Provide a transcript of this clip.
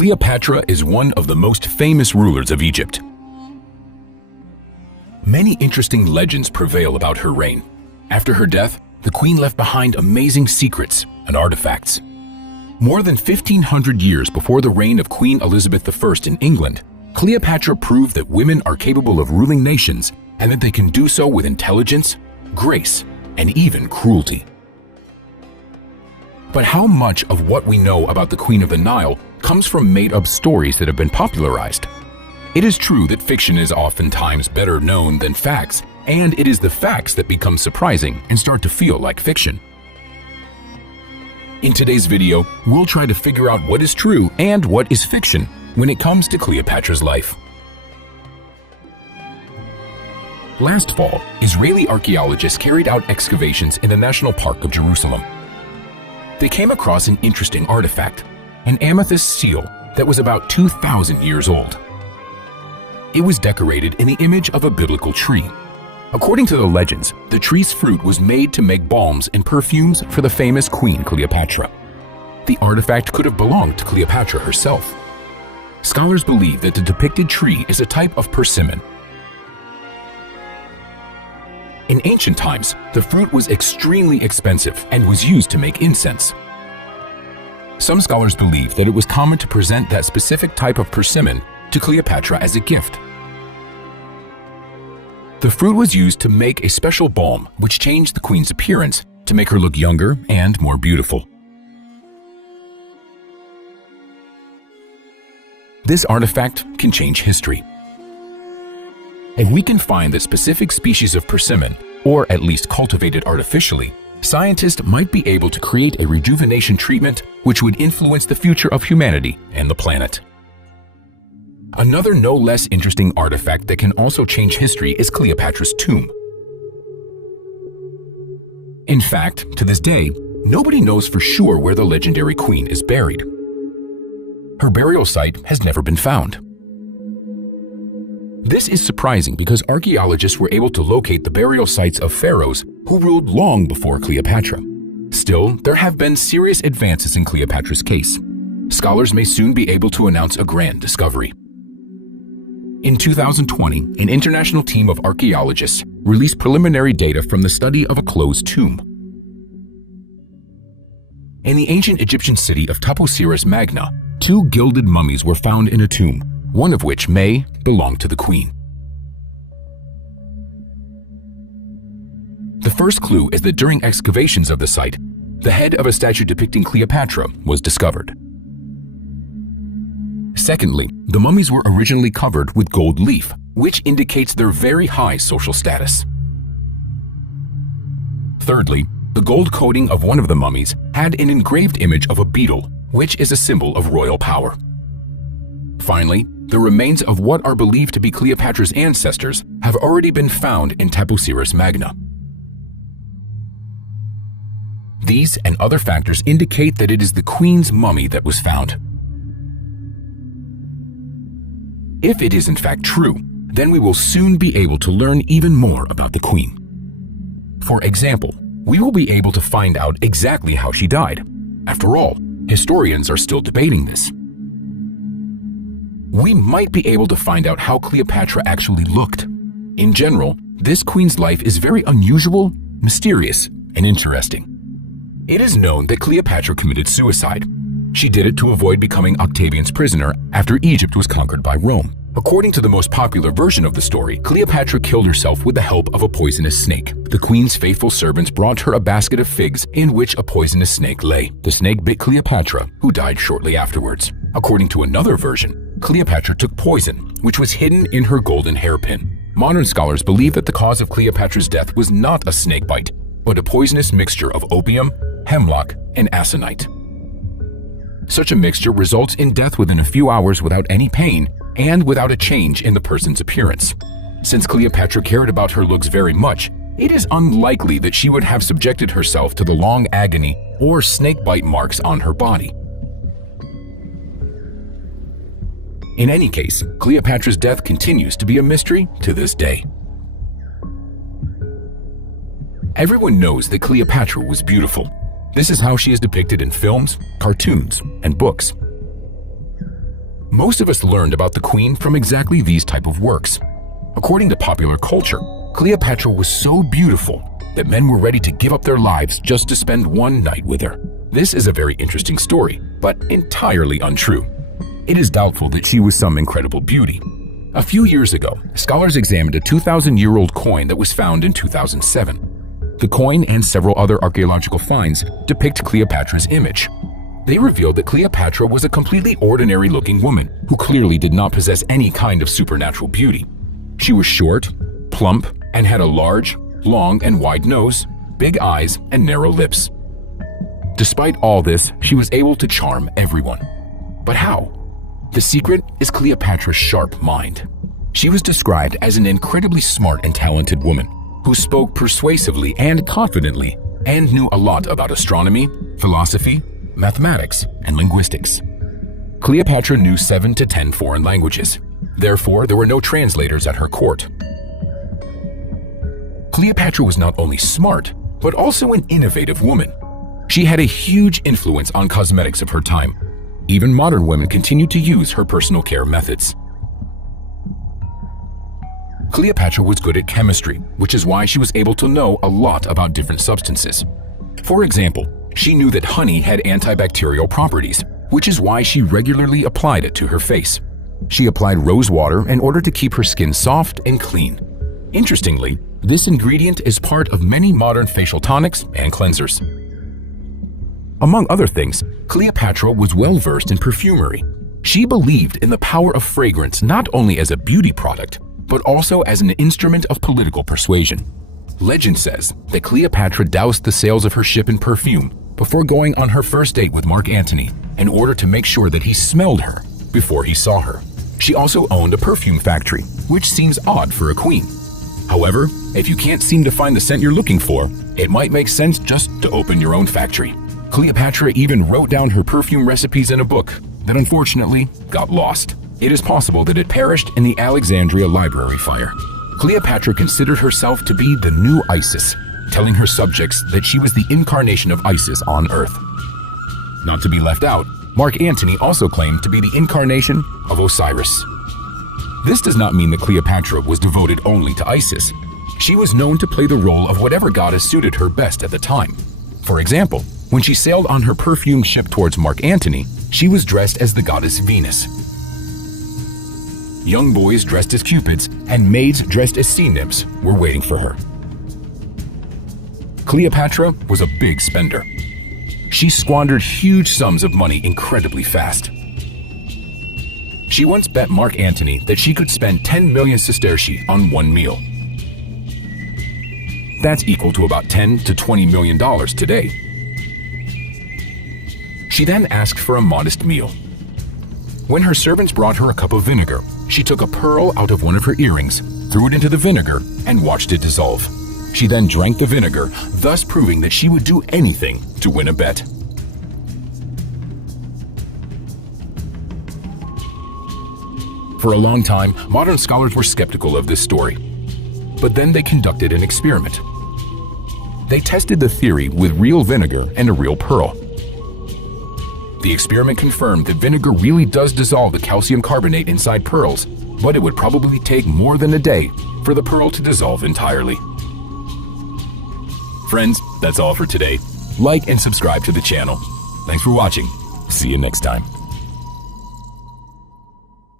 Cleopatra is one of the most famous rulers of Egypt. Many interesting legends prevail about her reign. After her death, the queen left behind amazing secrets and artifacts. More than 1,500 years before the reign of Queen Elizabeth I in England, Cleopatra proved that women are capable of ruling nations and that they can do so with intelligence, grace, and even cruelty. But how much of what we know about the Queen of the Nile comes from made-up stories that have been popularized? It is true that fiction is oftentimes better known than facts, and it is the facts that become surprising and start to feel like fiction. In today's video, we'll try to figure out what is true and what is fiction when it comes to Cleopatra's life. Last fall, Israeli archaeologists carried out excavations in the National Park of Jerusalem. They came across an interesting artifact, an amethyst seal that was about 2,000 years old. It was decorated in the image of a biblical tree. According to the legends, the tree's fruit was made to make balms and perfumes for the famous Queen Cleopatra. The artifact could have belonged to Cleopatra herself. Scholars believe that the depicted tree is a type of persimmon. In ancient times, the fruit was extremely expensive and was used to make incense. Some scholars believe that it was common to present that specific type of persimmon to Cleopatra as a gift. The fruit was used to make a special balm which changed the queen's appearance to make her look younger and more beautiful. This artifact can change history. If we can find that specific species of persimmon, or at least cultivated artificially, scientists might be able to create a rejuvenation treatment which would influence the future of humanity and the planet. Another no less interesting artifact that can also change history is Cleopatra's tomb. In fact, to this day, nobody knows for sure where the legendary queen is buried. Her burial site has never been found. This is surprising because archaeologists were able to locate the burial sites of pharaohs who ruled long before Cleopatra. Still, there have been serious advances in Cleopatra's case. Scholars may soon be able to announce a grand discovery. In 2020, an international team of archaeologists released preliminary data from the study of a closed tomb. In the ancient Egyptian city of popularized Magna, two gilded mummies were found in a tomb, one of which may belong to the queen. The first clue is that during excavations of the site, the head of a statue depicting Cleopatra was discovered. Secondly, the mummies were originally covered with gold leaf, which indicates their very high social status. Thirdly, the gold coating of one of the mummies had an engraved image of a beetle, which is a symbol of royal power. Finally, the remains of what are believed to be Cleopatra's ancestors have already been found in popularized Magna. These and other factors indicate that it is the queen's mummy that was found. If it is in fact true, then we will soon be able to learn even more about the queen. For example, we will be able to find out exactly how she died. After all, historians are still debating this. We might be able to find out how Cleopatra actually looked. In general, this queen's life is very unusual, mysterious, and interesting. It is known that Cleopatra committed suicide. She did it to avoid becoming Octavian's prisoner after Egypt was conquered by Rome. According to the most popular version of the story, Cleopatra killed herself with the help of a poisonous snake. The queen's faithful servants brought her a basket of figs in which a poisonous snake lay. The snake bit Cleopatra, who died shortly afterwards. According to another version, Cleopatra took poison, which was hidden in her golden hairpin. Modern scholars believe that the cause of Cleopatra's death was not a snake bite, but a poisonous mixture of opium, hemlock, and aconite. Such a mixture results in death within a few hours without any pain and without a change in the person's appearance. Since Cleopatra cared about her looks very much, it is unlikely that she would have subjected herself to the long agony or snake bite marks on her body. In any case, Cleopatra's death continues to be a mystery to this day. Everyone knows that Cleopatra was beautiful. This is how she is depicted in films, cartoons, and books. Most of us learned about the queen from exactly these type of works. According to popular culture, Cleopatra was so beautiful that men were ready to give up their lives just to spend one night with her. This is a very interesting story, but entirely untrue. It is doubtful that she was some incredible beauty. A few years ago, scholars examined a 2,000-year-old coin that was found in 2007. The coin and several other archaeological finds depict Cleopatra's image. They revealed that Cleopatra was a completely ordinary-looking woman who clearly did not possess any kind of supernatural beauty. She was short, plump, and had a large, long, and wide nose, big eyes, and narrow lips. Despite all this, she was able to charm everyone. But how? The secret is Cleopatra's sharp mind. She was described as an incredibly smart and talented woman who spoke persuasively and confidently and knew a lot about astronomy, philosophy, mathematics, and linguistics. Cleopatra knew 7 to 10 foreign languages. Therefore, there were no translators at her court. Cleopatra was not only smart, but also an innovative woman. She had a huge influence on cosmetics of her time. Even modern women continue to use her personal care methods. Cleopatra was good at chemistry, which is why she was able to know a lot about different substances. For example, she knew that honey had antibacterial properties, which is why she regularly applied it to her face. She applied rose water in order to keep her skin soft and clean. Interestingly, this ingredient is part of many modern facial tonics and cleansers. Among other things, Cleopatra was well-versed in perfumery. She believed in the power of fragrance not only as a beauty product, but also as an instrument of political persuasion. Legend says that Cleopatra doused the sails of her ship in perfume before going on her first date with Mark Antony in order to make sure that he smelled her before he saw her. She also owned a perfume factory, which seems odd for a queen. However, if you can't seem to find the scent you're looking for, it might make sense just to open your own factory. Cleopatra even wrote down her perfume recipes in a book that unfortunately got lost. It is possible that it perished in the Alexandria library fire. Cleopatra considered herself to be the new Isis, telling her subjects that she was the incarnation of Isis on Earth. Not to be left out, Mark Antony also claimed to be the incarnation of Osiris. This does not mean that Cleopatra was devoted only to Isis. She was known to play the role of whatever goddess suited her best at the time. For example, when she sailed on her perfumed ship towards Mark Antony, she was dressed as the goddess Venus. Young boys dressed as cupids and maids dressed as sea nymphs were waiting for her. Cleopatra was a big spender. She squandered huge sums of money incredibly fast. She once bet Mark Antony that she could spend 10 million sestertii on one meal. That's equal to about $10 to $20 million today. She then asked for a modest meal. When her servants brought her a cup of vinegar, she took a pearl out of one of her earrings, threw it into the vinegar, and watched it dissolve. She then drank the vinegar, thus proving that she would do anything to win a bet. For a long time, modern scholars were skeptical of this story. But then they conducted an experiment. They tested the theory with real vinegar and a real pearl. The experiment confirmed that vinegar really does dissolve the calcium carbonate inside pearls, but it would probably take more than a day for the pearl to dissolve entirely. Friends, that's all for today. Like and subscribe to the channel. Thanks for watching. See you next time.